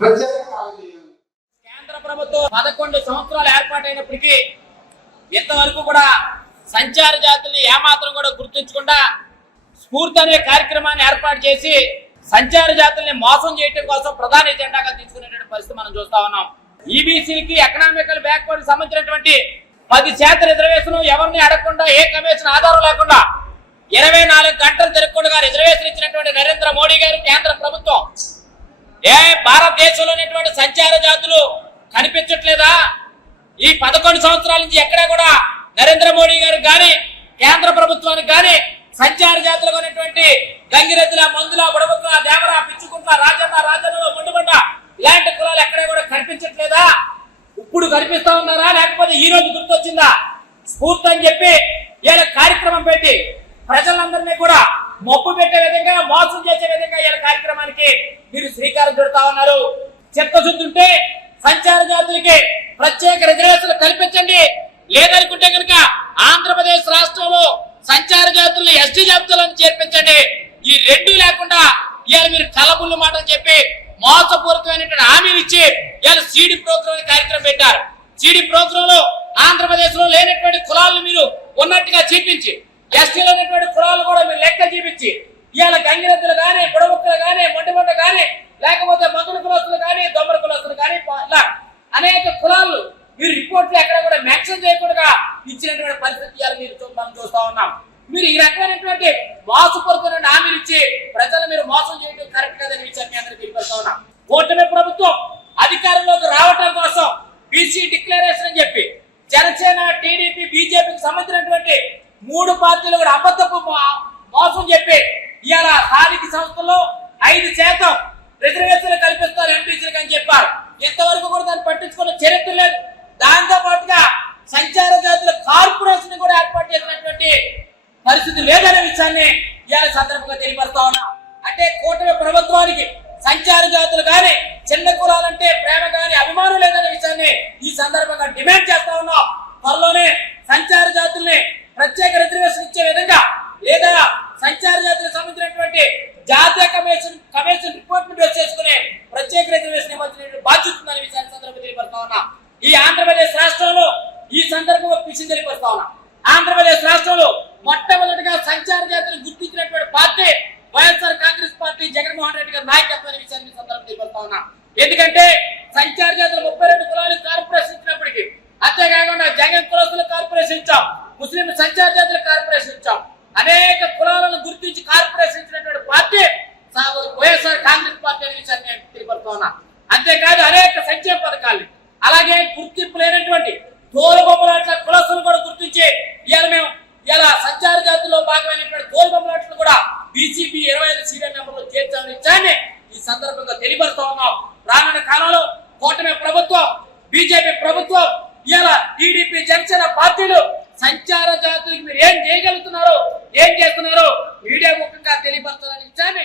కేంద్ర ప్రభుత్వం 11 సంవత్సరాలు ఏర్పాటైనప్పటికీ ఇంతవరకు కూడా సంచార జాతుల్ని ఏమాత్రం కూడా గుర్తించకుండా స్ఫూర్తి అనే కార్యక్రమాన్ని ఏర్పాటు చేసి సంచార జాతుల్ని మోసం చేయడం కోసం ప్రధాన ఎజెండాగా తీసుకునేటువంటి పరిస్థితి మనం చూస్తా ఉన్నాం. ఈబీసీలకి ఎకనామికల్ బ్యాక్వర్డ్ సంబంధించినటువంటి 10% రిజర్వేషన్ ఎవరిని అడగకుండా ఏ కమిషన్ ఆధారం లేకుండా 24 గంటలు తిరగకుండా రిజర్వేషన్ ఇచ్చినటువంటి నరేంద్ర మోడీ గారు కేంద్ర ప్రభుత్వం భారతదేశంలో ఉన్నటువంటి సంచార జాతులు కనిపించట్లేదా? ఈ 11 సంవత్సరాల నుంచి ఎక్కడా కూడా నరేంద్ర మోడీ గారు కానీ కేంద్ర ప్రభుత్వానికి కానీ సంచార జాతులకు ఉన్నటువంటి గంగిరెద్దుల, మందుల, బుడబుక్కల, దేవర, పిచ్చుకుంట్ల, రాజన్న, ముండుబండ ఇలాంటి కులాలు ఎక్కడా కూడా కనిపించట్లేదా? ఇప్పుడు కనిపిస్తా ఉన్నారా? లేకపోతే ఈ రోజు గుర్తొచ్చిందా? స్ఫూర్తి అని చెప్పి ఈయన కార్యక్రమం పెట్టి ప్రజలందరినీ కూడా మొప్పు పెట్టే విధంగా, మోసం చేసే విధంగా ఈయన కార్యక్రమానికి మీరు శ్రీకారం చుడతా ఉన్నారు. చిత్తశుద్ధి ఉంటే సంచార జాతులకి ప్రత్యేక రిజర్వేషన్లు కల్పించండి. లేదనుకుంటే కనుక ఆంధ్రప్రదేశ్ రాష్ట్రంలో సంచార జాతులను ఎస్టీ జాబితాలను చేర్పించండి. ఈ రెండు లేకుండా ఇవాళ మీరు కలబుల్లు మాటలు చెప్పి మోసపూరితమైనటువంటి హామీలు ఇచ్చి ఇవాళ సీడీ ప్రోగ్రామ్ కార్యక్రమం పెట్టారు. సీడీ ప్రోగ్రామ్ లో ఆంధ్రప్రదేశ్ లో లేనటువంటి కులాలను మీరు ఉన్నట్టుగా చూపించి, ఎస్టీలో ఉన్నటువంటి కులాలు కూడా మీరు లెక్క చూపించి ఇవాళ గంగిరెద్దులు కానీ, బుడబుక్కలు కానీ, మొండిబండ కానీ, లేకపోతే మగుడు కులస్తులు కానీ, దొమ్మర కులస్తులు కానీ, ఇలా అనేక కులాలు మీరు రిపోర్ట్లు ఎక్కడ కూడా మెన్షన్ చేయకుండా ఇచ్చినటువంటి పరిస్థితి మీరు మనం చూస్తా ఉన్నాం. మీరు ఈ రకమైనటువంటి మోసపూరితమైన హామీలు ఇచ్చి ప్రజలు మీరు మోసం చేయడం కరెక్ట్ కాదని విషయాన్ని అందరికీ తెలియపరుస్తా ఉన్నాం. కూటమి ప్రభుత్వం అధికారంలోకి రావడం కోసం బీసీ డిక్లరేషన్ అని చెప్పి జనసేన, టీడీపీ, బీజేపీకి సంబంధించినటువంటి 3 పార్టీలు కూడా అబద్ధపు మోసం చెప్పి ఇవాళ స్థానిక సంస్థల్లో 5% రిజర్వేషన్లు కల్పిస్తారు ఎంపీసీలకు అని చెప్పారు. ఇంతవరకు కూడా దాన్ని పట్టించుకున్న చరిత్ర లేదు. దాంతో పాటుగా సంచార జాతుల కార్పొరేషన్ కూడా ఏర్పాటు చేసినటువంటి పరిస్థితి లేదనే విషయాన్ని ఇవాళ సందర్భంగా తెలియపరుస్తా ఉన్నాం. అంటే కూటమి ప్రభుత్వానికి సంచార జాతులు కానీ, చిన్న కులాలంటే ప్రేమ కానీ, అభిమానం లేదనే విషయాన్ని ఈ సందర్భంగా డిమాండ్ చేస్తా ఉన్నాం. త్వరలోనే సంచార జాతుల్ని ప్రత్యేక రిజర్వేషన్ ఇచ్చే విధంగా, లేదా సంచార జాతులకు సంబంధించినటువంటి జాతీయ కమిషన్ రిపోర్ట్ బేస్ చేసుకుని ప్రత్యేక రిజర్వేషన్ ఇవ్వాల్సిన బాధ్యత ఉందనే విషయాన్ని సందర్భంగా తెలియపరుస్తా ఉన్నాం. ఈ ఆంధ్రప్రదేశ్ రాష్ట్రంలో ఈ సందర్భంగా విషయం తెలియపరుస్తా ఉన్నాం. ఆంధ్రప్రదేశ్ రాష్ట్రంలో మొట్టమొదటిగా సంచార జాతులు గుర్తించినటువంటి పార్టీ వైఎస్ఆర్ కాంగ్రెస్ పార్టీ, జగన్మోహన్ రెడ్డి గారి నాయకత్వం అనే విషయాన్ని సందర్భంగా తెలియపరుస్తా ఉన్నాం. ఎందుకంటే సంచార జాతులు 32 కులాలు కార్పొరేషన్ ఇచ్చినప్పటికీ, అంతేకాకుండా జగన్ కులస్తుల కార్పొరేషన్ ఇచ్చాం, ముస్లిం సంచార జాతుల కార్పొరేషన్ ఇచ్చాం, అనేక కులాలను గుర్తించి కార్పొరేషన్ ఇచ్చినటువంటి పార్టీ వైఎస్ఆర్ కాంగ్రెస్ పార్టీ అనే విషయాన్ని తెలియపరుస్తా ఉన్నాం. అంతేకాదు అనేక సంక్షేమ పథకాలు, అలాగే గుర్తింపు లేనటువంటి తోలుబొమ్మలాట్ల కులస్తులు కూడా గుర్తించి ఇవాళ మేము ఇలా సంచార జాతుల్లో భాగమైనటువంటి తోలుబొమ్మలాట్లు కూడా బీసీబీ 25 సీరియల్ నెంబర్లో చేర్చాలని విషయాన్ని ఈ సందర్భంగా తెలియపరుస్తా ఉన్నాం. రానున్న కాలంలో కూటమి ప్రభుత్వం, బీజేపీ ప్రభుత్వం, ఇలా టీడీపీ, జనసేన పార్టీలు సంచార జాతులకు మీరు ఏం చేయగలుగుతున్నారో, ఏం చేస్తున్నారో మీడియా ముఖంగా తెలియపరచాలని విషయాన్ని